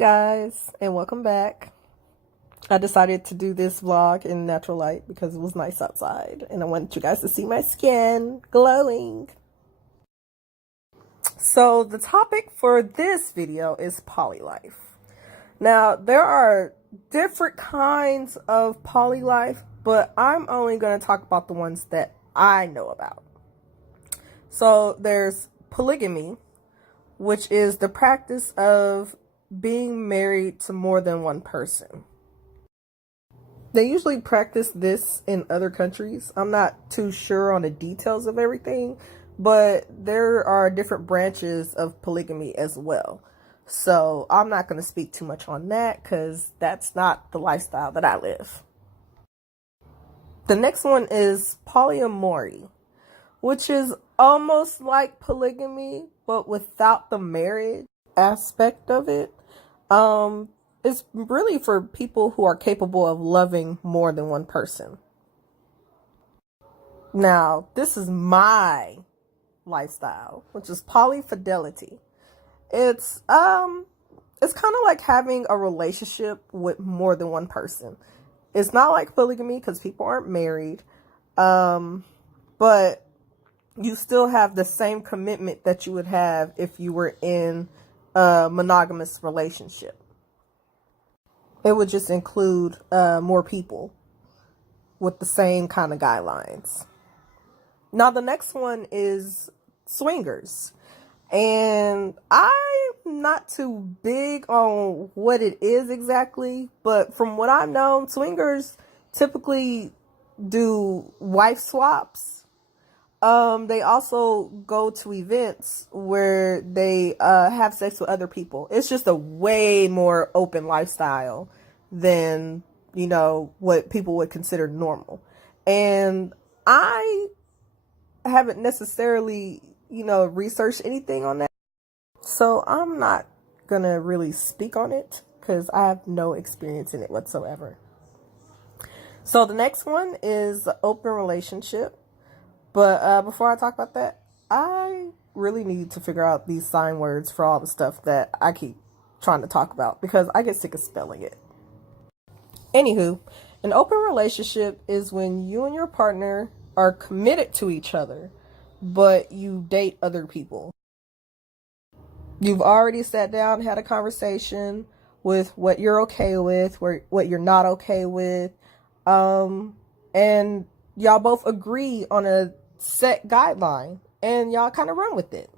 Guys, and welcome back. I decided to do this vlog in natural light because it was nice outside and I wanted you guys to see my skin glowing. So the topic for this video is poly life. Now there are different kinds of poly life, but I'm only going to talk about the ones that I know about. So there's polygamy, which is the practice of being married to more than one person. They usually practice this in other countries. I'm not too sure on the details of everything, but there are different branches of polygamy as well. So I'm not going to speak too much on that because that's not the lifestyle that I live. The next one is polyamory, which is almost like polygamy, but without the marriage aspect of it. It's really for people who are capable of loving more than one person. Now, this is my lifestyle, which is polyfidelity. It's kind of like having a relationship with more than one person. It's not like polygamy because people aren't married, but you still have the same commitment that you would have if you were in a monogamous relationship. It would just include more people with the same kind of guidelines. Now, the next one is swingers. And I'm not too big on what it is exactly, but from what I've known, swingers typically do wife swaps. They also go to events where they have sex with other people. It's just a way more open lifestyle than, what people would consider normal. And I haven't necessarily, researched anything on that. So I'm not going to really speak on it because I have no experience in it whatsoever. So the next one is open relationship. But before I talk about that, I really need to figure out these sign words for all the stuff that I keep trying to talk about because I get sick of spelling it. Anywho, an open relationship is when you and your partner are committed to each other, but you date other people. You've already sat down, had a conversation with what you're okay with, what you're not okay with, and y'all both agree on a set guideline and y'all kind of run with it.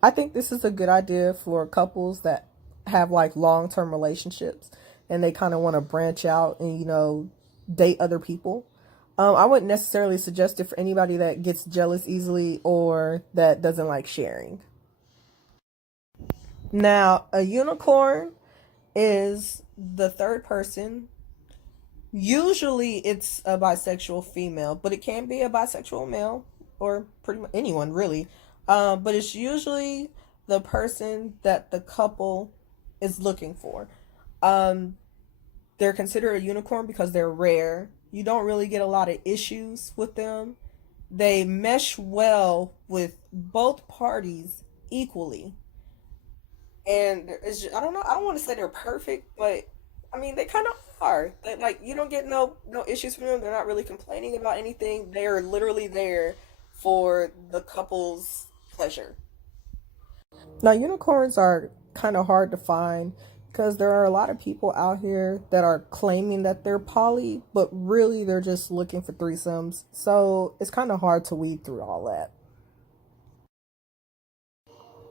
I think this is a good idea for couples that have like long-term relationships and they kind of want to branch out and, date other people. I wouldn't necessarily suggest it for anybody that gets jealous easily or that doesn't like sharing. Now, a unicorn is the third person. Usually it's a bisexual female, but it can be a bisexual male or pretty much anyone really. But it's usually the person that the couple is looking for. They're considered a unicorn because they're rare. You don't really get a lot of issues with them. They mesh well with both parties equally. And it's just, I don't know, I don't want to say they're perfect, but I mean, they kind of are. You don't get no issues from them. They're not really complaining about anything. They are literally there for the couple's pleasure. Now, unicorns are kind of hard to find because there are a lot of people out here that are claiming that they're poly, but really they're just looking for threesomes. So it's kind of hard to weed through all that.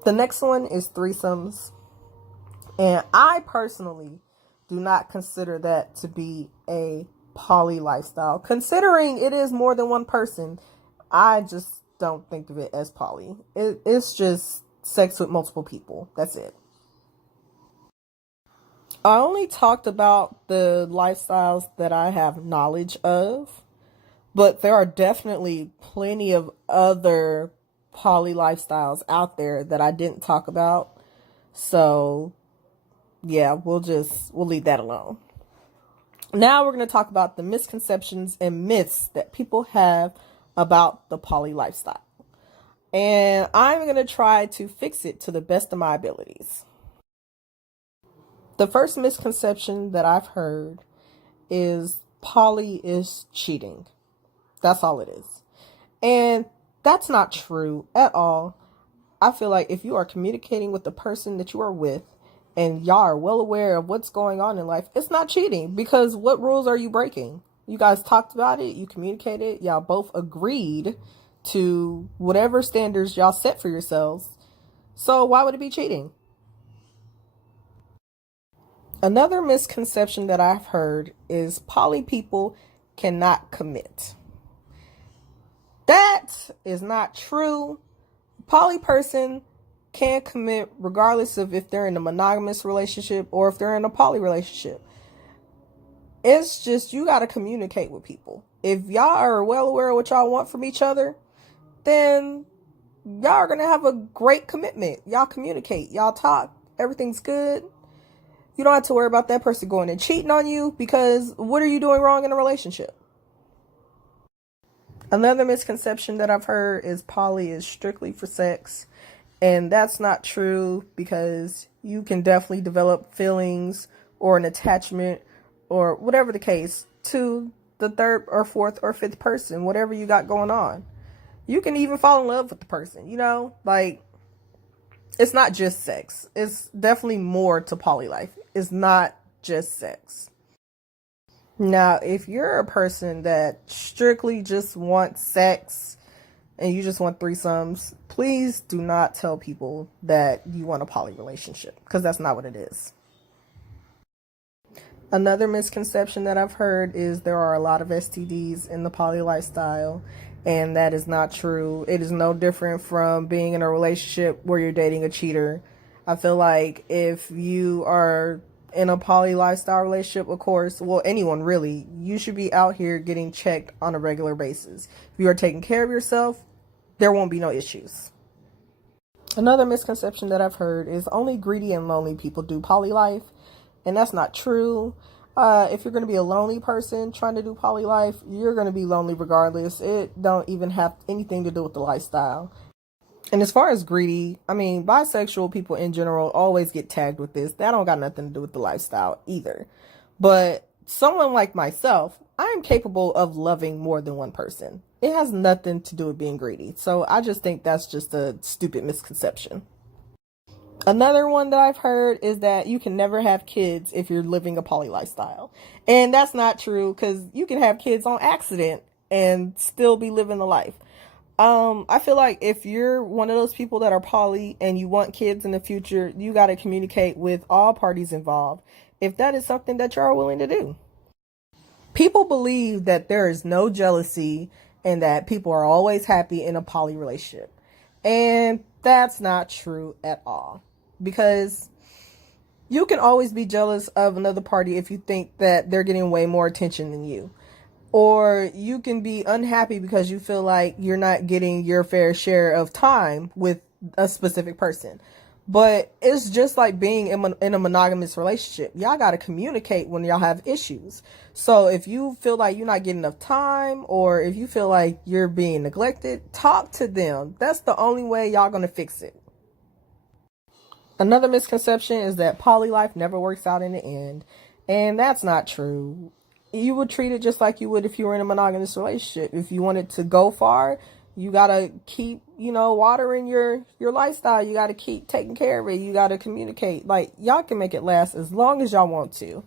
The next one is threesomes. And I personally do not consider that to be a poly lifestyle. Considering it is more than one person, I just don't think of it as poly. It's just sex with multiple people. That's it. I only talked about the lifestyles that I have knowledge of, but there are definitely plenty of other poly lifestyles out there that I didn't talk about. So yeah, we'll leave that alone. Now we're going to talk about the misconceptions and myths that people have about the poly lifestyle. And I'm going to try to fix it to the best of my abilities. The first misconception that I've heard is poly is cheating. That's all it is. And that's not true at all. I feel like if you are communicating with the person that you are with and y'all are well aware of what's going on in life, it's not cheating, because what rules are you breaking? You guys talked about it, you communicated, y'all both agreed to whatever standards y'all set for yourselves. So why would it be cheating? Another misconception that I've heard is poly people cannot commit. That is not true. Poly person can commit regardless of if they're in a monogamous relationship or if they're in a poly relationship. It's just you got to communicate with people. If y'all are well aware of what y'all want from each other, then y'all are going to have a great commitment. Y'all communicate, y'all talk, everything's good. You don't have to worry about that person going and cheating on you, because what are you doing wrong in a relationship? Another misconception that I've heard is poly is strictly for sex. And that's not true, because you can definitely develop feelings or an attachment or whatever the case to the third or fourth or fifth person, whatever you got going on. You can even fall in love with the person, like it's not just sex. It's definitely more to poly life. It's not just sex. Now, if you're a person that strictly just wants sex and you just want threesomes, please do not tell people that you want a poly relationship, because that's not what it is. Another misconception that I've heard is there are a lot of STDs in the poly lifestyle, and that is not true. It is no different from being in a relationship where you're dating a cheater. I feel like if you are in a poly lifestyle relationship, of course, well, anyone really, you should be out here getting checked on a regular basis. If you are taking care of yourself, there won't be no issues. Another misconception that I've heard is only greedy and lonely people do poly life, and that's not true. If you're going to be a lonely person trying to do poly life, you're going to be lonely regardless. It don't even have anything to do with the lifestyle. And as far as greedy, I mean, bisexual people in general always get tagged with this. That don't got nothing to do with the lifestyle either. But someone like myself, I am capable of loving more than one person. It has nothing to do with being greedy. So I just think that's just a stupid misconception. Another one that I've heard is that you can never have kids if you're living a poly lifestyle. And that's not true, because you can have kids on accident and still be living the life. I feel like if you're one of those people that are poly and you want kids in the future, you got to communicate with all parties involved if that is something that you're willing to do. People believe that there is no jealousy and that people are always happy in a poly relationship. And that's not true at all, because you can always be jealous of another party if you think that they're getting way more attention than you. Or you can be unhappy because you feel like you're not getting your fair share of time with a specific person. But it's just like being in a monogamous relationship. Y'all got to communicate when y'all have issues. So if you feel like you're not getting enough time, or if you feel like you're being neglected, talk to them. That's the only way y'all going to fix it. Another misconception is that poly life never works out in the end. And that's not true. You would treat it just like you would if you were in a monogamous relationship. If you wanted to go far, you gotta keep, watering your lifestyle. You gotta keep taking care of it. You gotta communicate. Like, y'all can make it last as long as y'all want to.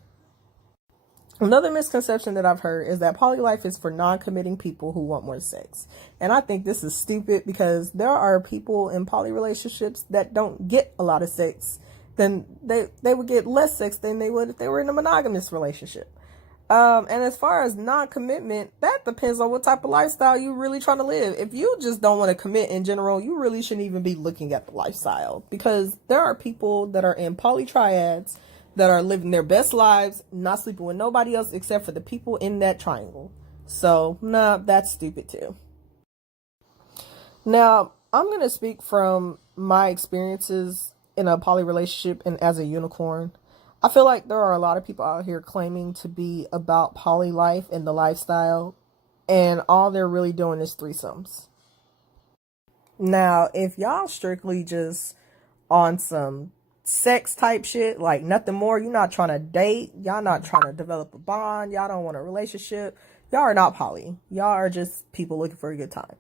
Another misconception that I've heard is that poly life is for non-committing people who want more sex. And I think this is stupid, because there are people in poly relationships that don't get a lot of sex. Then they would get less sex than they would if they were in a monogamous relationship. And as far as non-commitment, that depends on what type of lifestyle you're really trying to live. If you just don't want to commit in general, you really shouldn't even be looking at the lifestyle, because there are people that are in poly triads that are living their best lives, not sleeping with nobody else except for the people in that triangle. So, nah, that's stupid too. Now, I'm going to speak from my experiences in a poly relationship and as a unicorn. I feel like there are a lot of people out here claiming to be about poly life and the lifestyle, and all they're really doing is threesomes. Now, if y'all strictly just on some sex type shit, like nothing more. You're not trying to date. Y'all not trying to develop a bond. Y'all don't want a relationship. Y'all are not poly. Y'all are just people looking for a good time.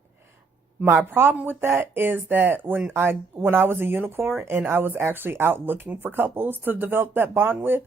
My problem with that is that when I was a unicorn and I was actually out looking for couples to develop that bond with,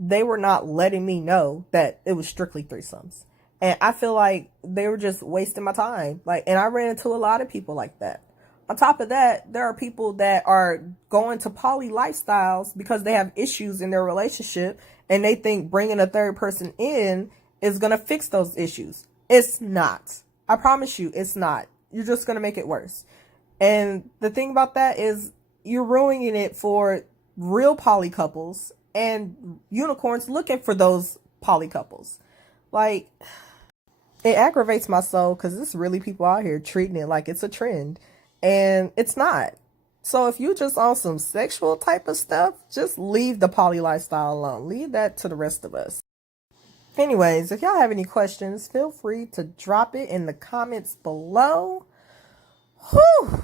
they were not letting me know that it was strictly threesomes. And I feel like they were just wasting my time. Like, and I ran into a lot of people like that. On top of that, there are people that are going to poly lifestyles because they have issues in their relationship and they think bringing a third person in is going to fix those issues. It's not. I promise you, it's not. You're just going to make it worse. And the thing about that is you're ruining it for real poly couples and unicorns looking for those poly couples. Like, it aggravates my soul because there's really people out here treating it like it's a trend. And it's not. So if you just on some sexual type of stuff, just leave the poly lifestyle alone. Leave that to the rest of us. Anyways, if y'all have any questions, feel free to drop it in the comments below. Whew.